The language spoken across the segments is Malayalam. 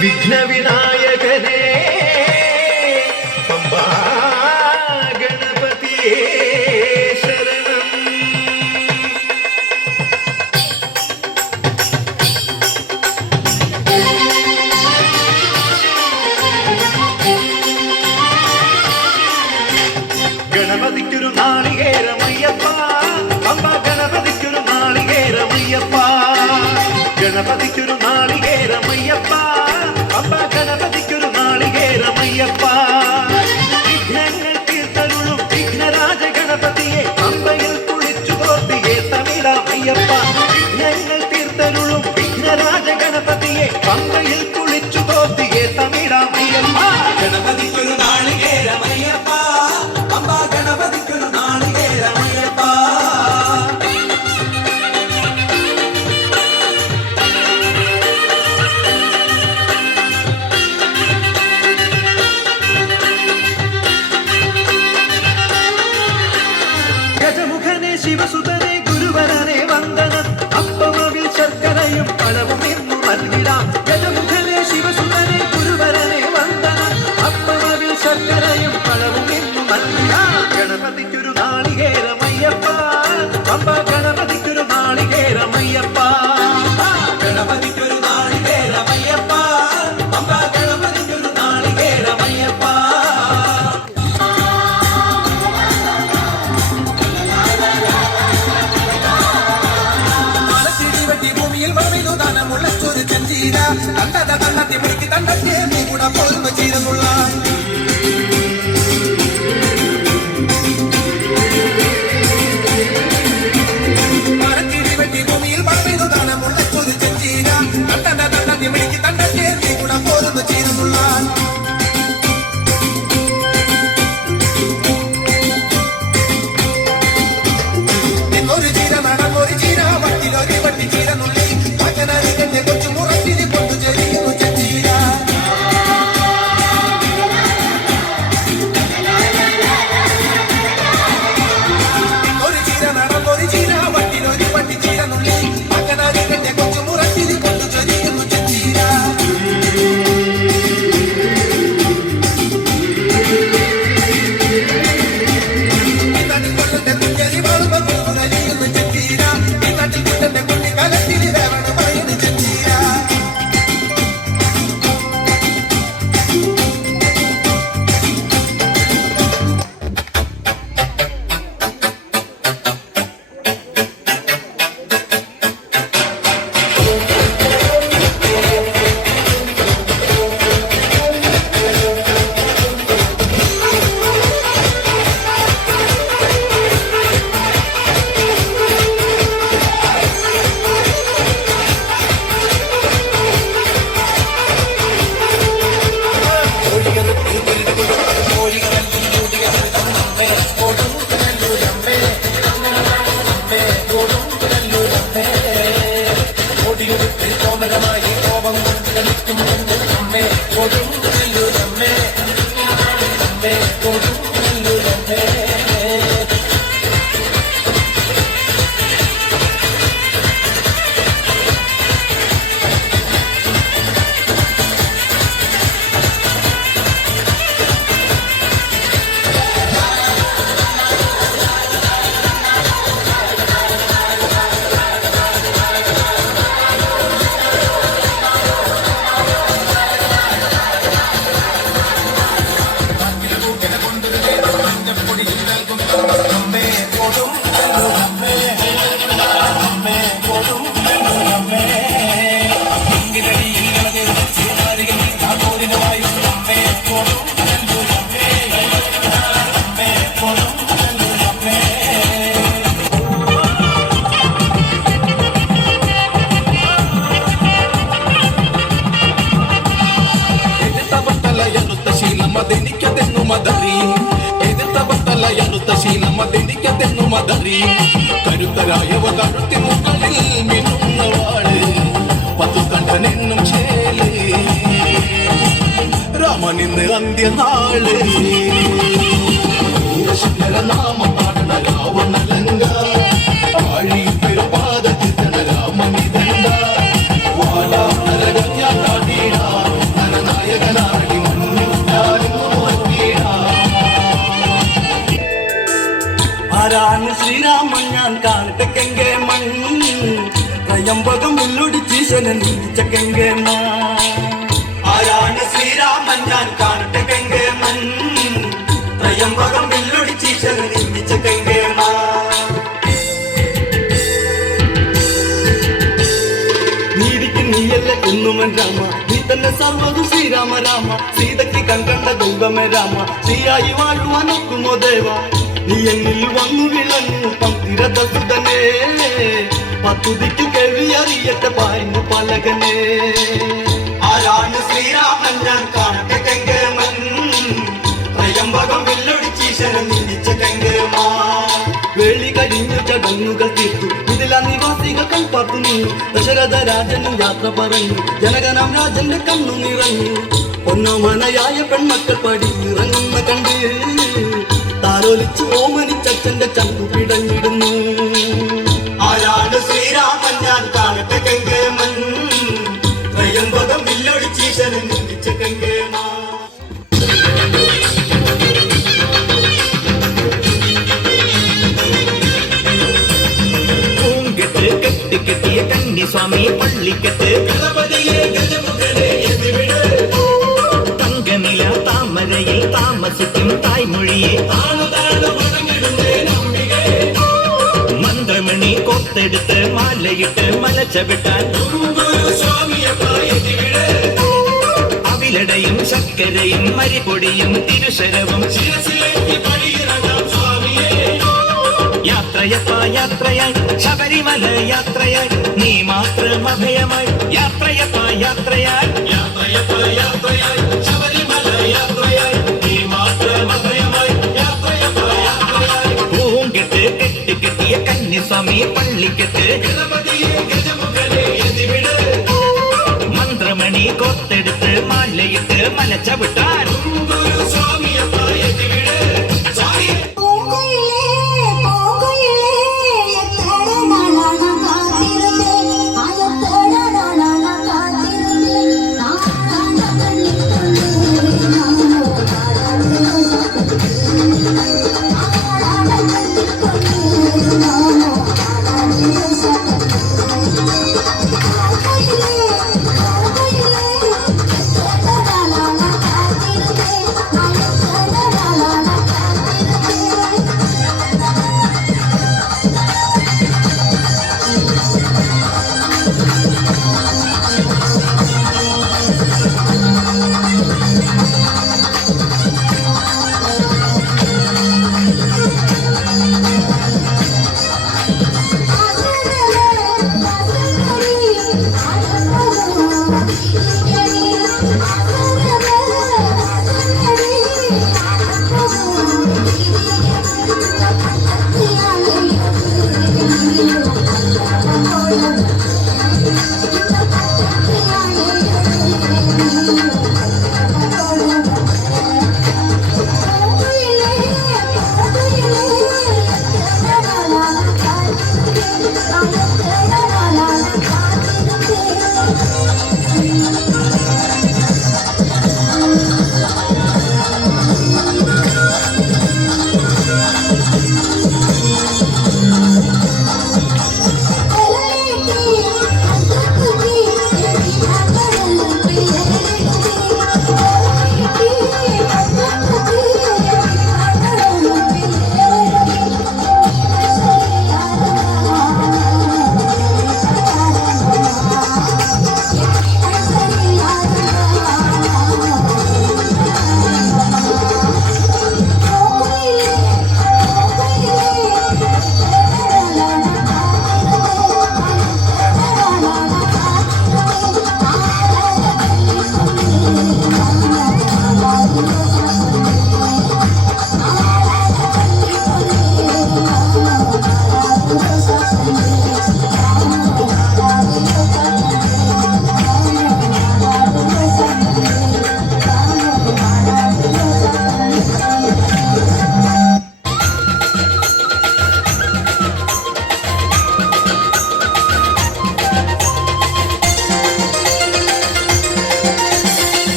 വിഘ്നവിനായകനേ പമ്പാ ഗണപതിയേ ശരണം. ഗണപതിക്കൊരു നാളികേരമയ്യപ്പ, പമ്പ ഗണപതിക്കൊരു നാളികേരമയ്യപ്പ, ഗണപതിക്കൊരു നാളികേരമയ്യപ്പ, പമ്പ ഗണപതിക്കൊരു നാളികേരമയ്യപ്പ. വിഘ്നങ്ങൾ തീർത്തരുളും വിഘ്നരാജ ഗണപതിയെ പമ്പയിൽ കുളിച്ചു കോർത്തിയെ തമിഴമയ്യപ്പ. വിഘ്നങ്ങൾ തീർത്തരുളും വിഘ്നരാജ ഗണപതിയെ പമ്പയിൽ കുളിച്ചു കോർത്തിയെ തമിഴമയ്യപ്പ. ഗണപതിക്കൊരു നാളികേരമയ്യപ്പ, പമ്പ ഗണപതിക്കൊരു നാളികേരമയ്യപ്പ. ഗജമുഖനെ ശിവസുതനെ ഗുരുവരനെ വന്ദനം, അപ്പമവിൽ ശർക്കരയും പഴവും എന്നു നൽകിടാം. ഗജമുഖനെ ശിവസുതനെ ഗുരുവരനെ വന്ദനം, അപ്പമവിൽ ശർക്കരയും പഴവും എന്നു നൽകിടാം. ഗണപതിക്കൊരു നാളികേരമയ്യപ്പ, പമ്പ ഗണപതിക്കൊരു നാളികേരമയ്യപ്പ. ഗണപതിക്കൊരു നാളികേരമയ്യപ്പ, പമ്പ ഗണപതിക്കൊരു നാളികേരമയ്യപ്പ. ഭൂമിയിൽ മറവിലു ദാനമുള്ളൊരു ചഞ്ചീര തണ്ടത തണ്ടത്തി പിടിക്ക് തണ്ടത്തെ നീ കൂടെ പോൽമ ചീരന്നുള്ള മരത്തിരി വെട്ടി ഭൂമിയിൽ മറവിലു ദാനമുള്ളൊരു ചഞ്ചീര തണ്ടത തണ്ടത്തി പിടിക്ക് തണ്ടത്തെ നീ കൂടെ പോൽമ ചീരന്നുള്ള ഒരു ചീര നടന്നൊരു ചീര വട്ടിലൊരു വട്ടി ചീരനുള്ളി മകനറികന്റെ കൊച്ചു മുറത്തിരി കൊണ്ടു ചെറിയുന്നു ചീര. ഒരു ചീര നടന്നൊരു ചീര വട്ടിലൊരു വട്ടി ചീരനുള്ളി മകനറികന്റെ കൊച്ചു മുറത്തിരി കൊണ്ടു ചെറിയുന്നു ചീര. കരുത്തരായവ കഴുത്തി മുകളിൽ മിന്നുന്നവാട് പത്തു കണ്ടനെന്നും ചേല് രാമനിന്ന് അന്ത്യനാള് നാമം പാടണ രാവണലങ്ക വാഴി പെരുപാദത്തിൽ രാമനിതണ്ട വാഴ നരകഞ്ഞ കാണട്ടെ കെങ്കേമൻ ത്രയംബകം ഉള്ളൊടിച്ചീശനെ നീച്ച കെങ്കേമ ആരാണ് ശ്രീരാമൻ ഞാൻ കാണട്ടെ കെങ്കേമൻ ത്രയംബകം വെല്ലൊടിച്ചീശനെ നീച്ച കെങ്കേമ നീതിക്ക് നീയല്ല എന്നുമൻ രാമ നീ തന്നെ സർവ്വതു ശ്രീരാമ രാമ സീതയ്ക്ക് കണ്ട ദൈവമേ രാമ ശ്രീയായി വാഴുവാൻ ഒക്കുമോ ദേവ നീ എന്നിൽ വന്നു വിളങ്ങു പന്തിരതസുതനേ പത്തുതിക്ക് കേൾവി അറിയട്ടെ പായ്മു പലകനേ ആരാണ് ശ്രീരാമൻ ഞാൻ കാണട്ടെ കെങ്കേമൻ ത്രയംബകം വെല്ലൊടിച്ചീശനെ നിന്ദിച്ച കെങ്കേമ വേളി കഴിഞ്ഞു ചടങ്ങുകൾ തീർത്തു ഇതിലാ നിവാസികൾ കൺപാർത്തു നിന്നു ദശരഥ രാജനും യാത്ര പറഞ്ഞു ജനകനാം രാജന്റെ കണ്ണു നിറഞ്ഞു പൊന്നോമനയായ പെൺമക്കൾ പടിയിറങ്ങുന്ന കണ്ട് താലോലിച്ചു ഓമനിച്ചച്ഛന്റെ ചങ്കു പിടഞ്ഞിടുന്നു ആരാണ് ശ്രീരാമൻ ഞാൻ കാണട്ടെ കെങ്കേമൻ ത്രയംബകം വില്ലൊടിച്ചീശനെ നിന്ദിച്ച കെങ്കേമ കെട്ടിയ കന്യസ്വാമി പള്ളിക്കെട്ട് തങ്കനില താമരയിൽ താമസിക്കും തായ്മൊഴിയെ മന്ത്രമണി കോർത്തെടുത്ത് മാലയിട്ട് മലച്ചവിട്ടാൻ അവിലടയും ശർക്കരയും മരിപൊടിയും തിരുശരവും യാത്രയപ്പ യാത്രയായി ശബരിമല യാത്രയായി നീ മാത്രം അഭയമായി യാത്രയപ്പ യാത്രയായി യാത്രയപ്പ യാത്രയായി ശബരിമല യാത്രയായി നീ മാത്രം അഭയമായി യാത്രയപ്പ യാത്രയായി പൂങ്കെട്ട് കെട്ടിയ കന്യസ്വാമി പള്ളിക്കെട്ട് മന്ത്രമണി കോർത്തെടുത്ത് മാലയിട്ട് മലച്ചവിട്ടാൻ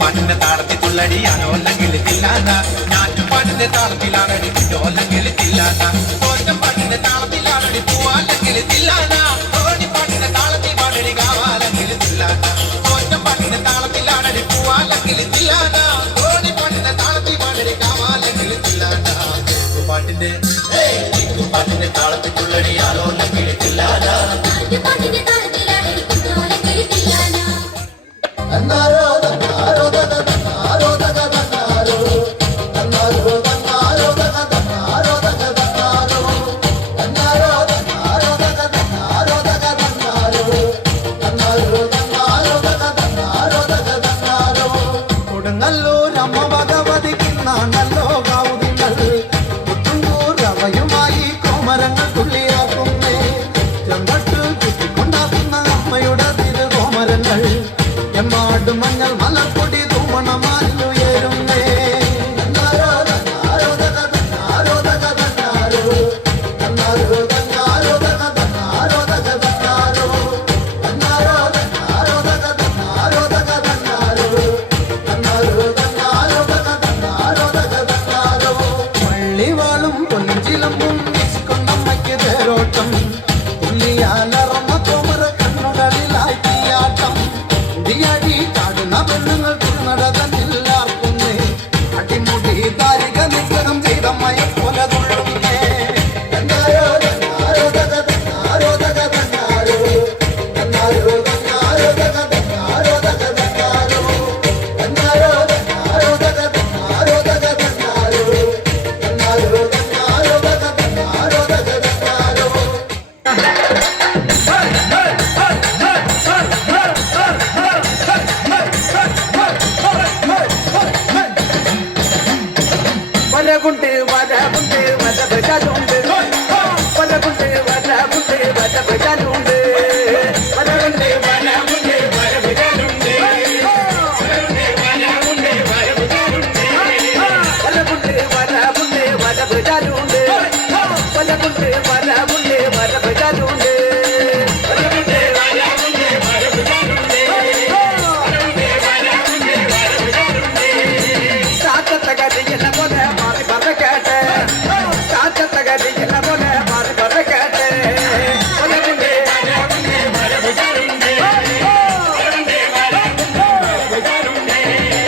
പാട്ടിന്റെ താളത്തിൽ തുള്ളടിയാണോ അല്ലെങ്കിൽ തില്ലാന ഞാറ്റുപാട്ടിന്റെ താളത്തിലാണടി കുറ്റോ അല്ലെങ്കിൽ തില്ലാന പാട്ടിന്റെ താളത്തിലാണടി പൂവാല്ലെങ്കിൽ തില്ലാന പാട്ടിന്റെ താളത്തിൽ പാടടി കാവാല്ലെങ്കിൽ തില്ലാന പാട്ടിന്റെ താളത്തിലാണടി പൂവാല്ലെങ്കിൽ തില്ലാന പാട്ടിന്റെ താളത്തിൽ പാടടി കാവാല്ലെങ്കിൽ തില്ലാന പാട്ടിന്റെ പാട്ടിന്റെ താളത്തിൽ തുള്ളടിയാണോ അല്ലെങ്കിൽ തില്ലാന മഞ്ഞൾ മലപ്പൊടി തൂമണമാരുന്നേ പള്ളിവാളും പൊഞ്ചിലമ്പും കൊണ്ടമ്മയ്ക്ക് തേരോട്ടം പുള്ളിയാലറമ്മ തോമര കണ്ണുകളിലായിട്ടിയാട്ടം ിയടി കാടുന്ന പെണ്ണുങ്ങൾ നടന്നില്ലാർക്കുന്നേ അടിമുടി താരിക നിഗ്രഹം ചെയ്തമ്മയെ പോലെ തുള്ളുന്നേ വരകുണ്ട് വരകുണ്ട് വരവരുണ്ട് വരകുണ്ട് വരകുണ്ട് വരവരുണ്ട് വരകുണ്ട് വരകുണ്ട് വരവരുണ്ട് വരകുണ്ട് വരകുണ്ട് വരവരുണ്ട്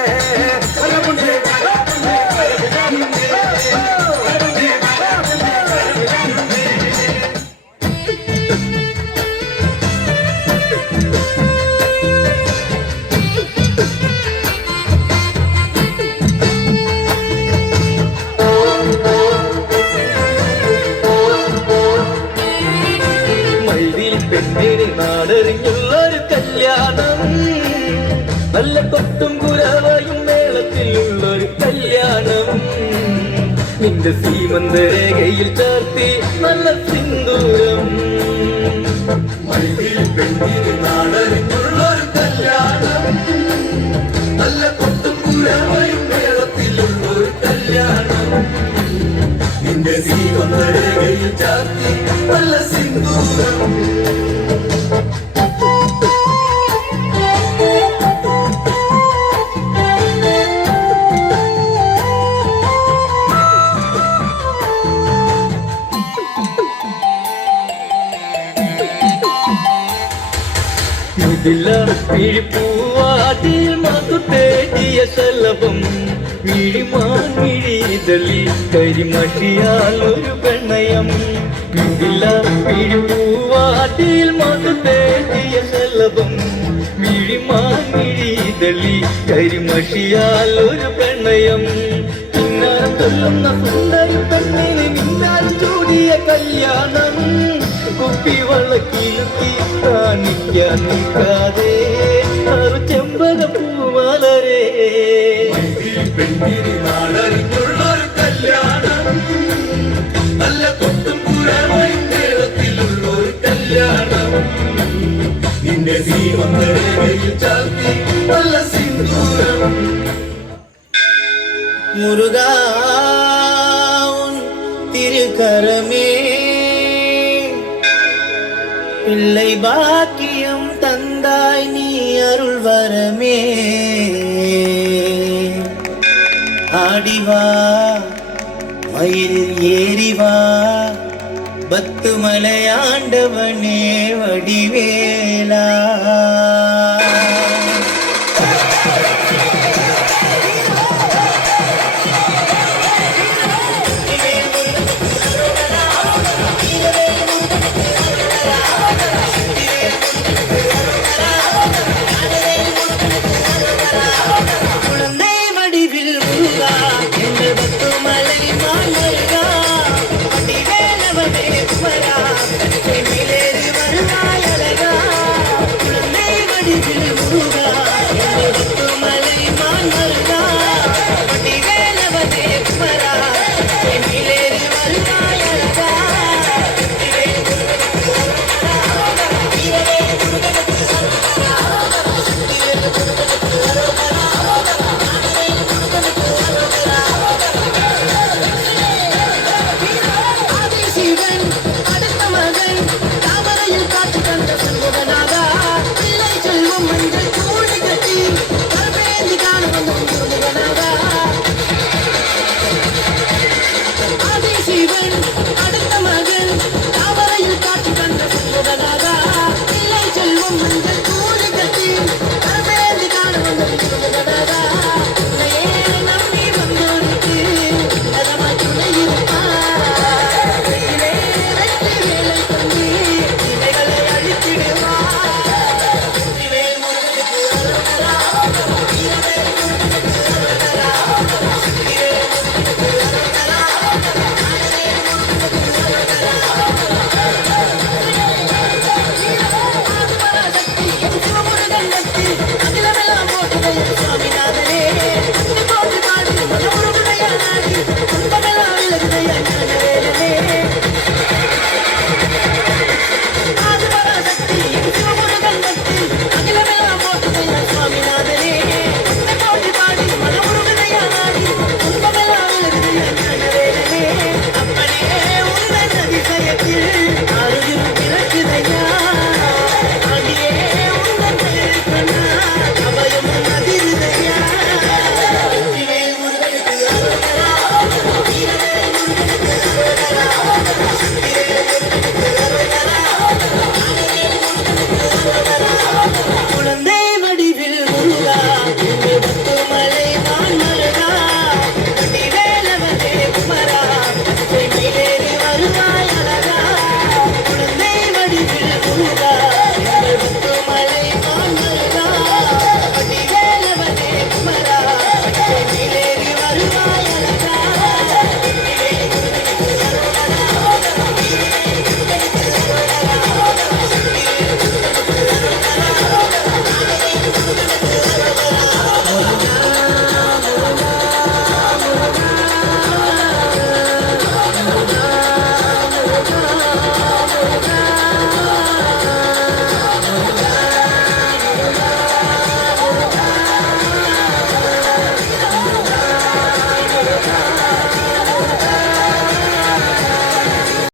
വരകുണ്ട് വരകുണ്ട് വരവരുണ്ട് നാടറിഞ്ഞുള്ളൊരു കല്യാണം നല്ല കൊട്ടും കുരവയും മേളത്തിലുള്ളൊരു കല്യാണം നിന്റെ സീമന്തരേഖയിൽ ചേർത്തി നല്ല സിന്ദൂരം പെണ്ണിന് നാടറിഞ്ഞുള്ളൊരു കല്യാണം നല്ല കൊട്ടും കുരവയും മേളത്തിലുള്ളൊരു കല്യാണം നിന്റെ സീമന്തരേഖയിൽ ചേർത്തി നല്ല സിന്ദൂരം പിഴിപ്പൂവാതിൽ മധുതേടിയ ശലഭം മിഴിമാഴിതളി കരിമഷിയാൽ ഒരു പ്രണയം പിഴിപ്പൂവാതിൽ മധുതേടിയ ശലഭം മിഴിമാഴിതളി കരിമഷിയാൽ ഒരു പ്രണയം പിന്നാരം ചൊല്ലുന്ന സുന്ദരി പെണ്ണിന് മിന്നാരം ചൂടിയ കല്യാണം വിളക്കിലുത്തി കാണിക്കാൻ നിൽക്കാതെ ചെമ്പക പൂമാലരേ പെണ്ണിന് നാടറിഞ്ഞുള്ളൊരു കല്യാണം നല്ല കൊട്ടും പുഴമായി കേരളത്തിലുള്ളൊരു കല്യാണം നിന്റെ ദീപങ്ങളിൽ ചാർത്തി നല്ല സിന്ദൂരം முருகா உன் திருக்கரமே பிள்ளை பாக்கியம் தந்தாய் நீ அருள் வரமே ஆடிவா மயிலில் ஏறிவா பத்து மலையாண்டவனே வடிவேலா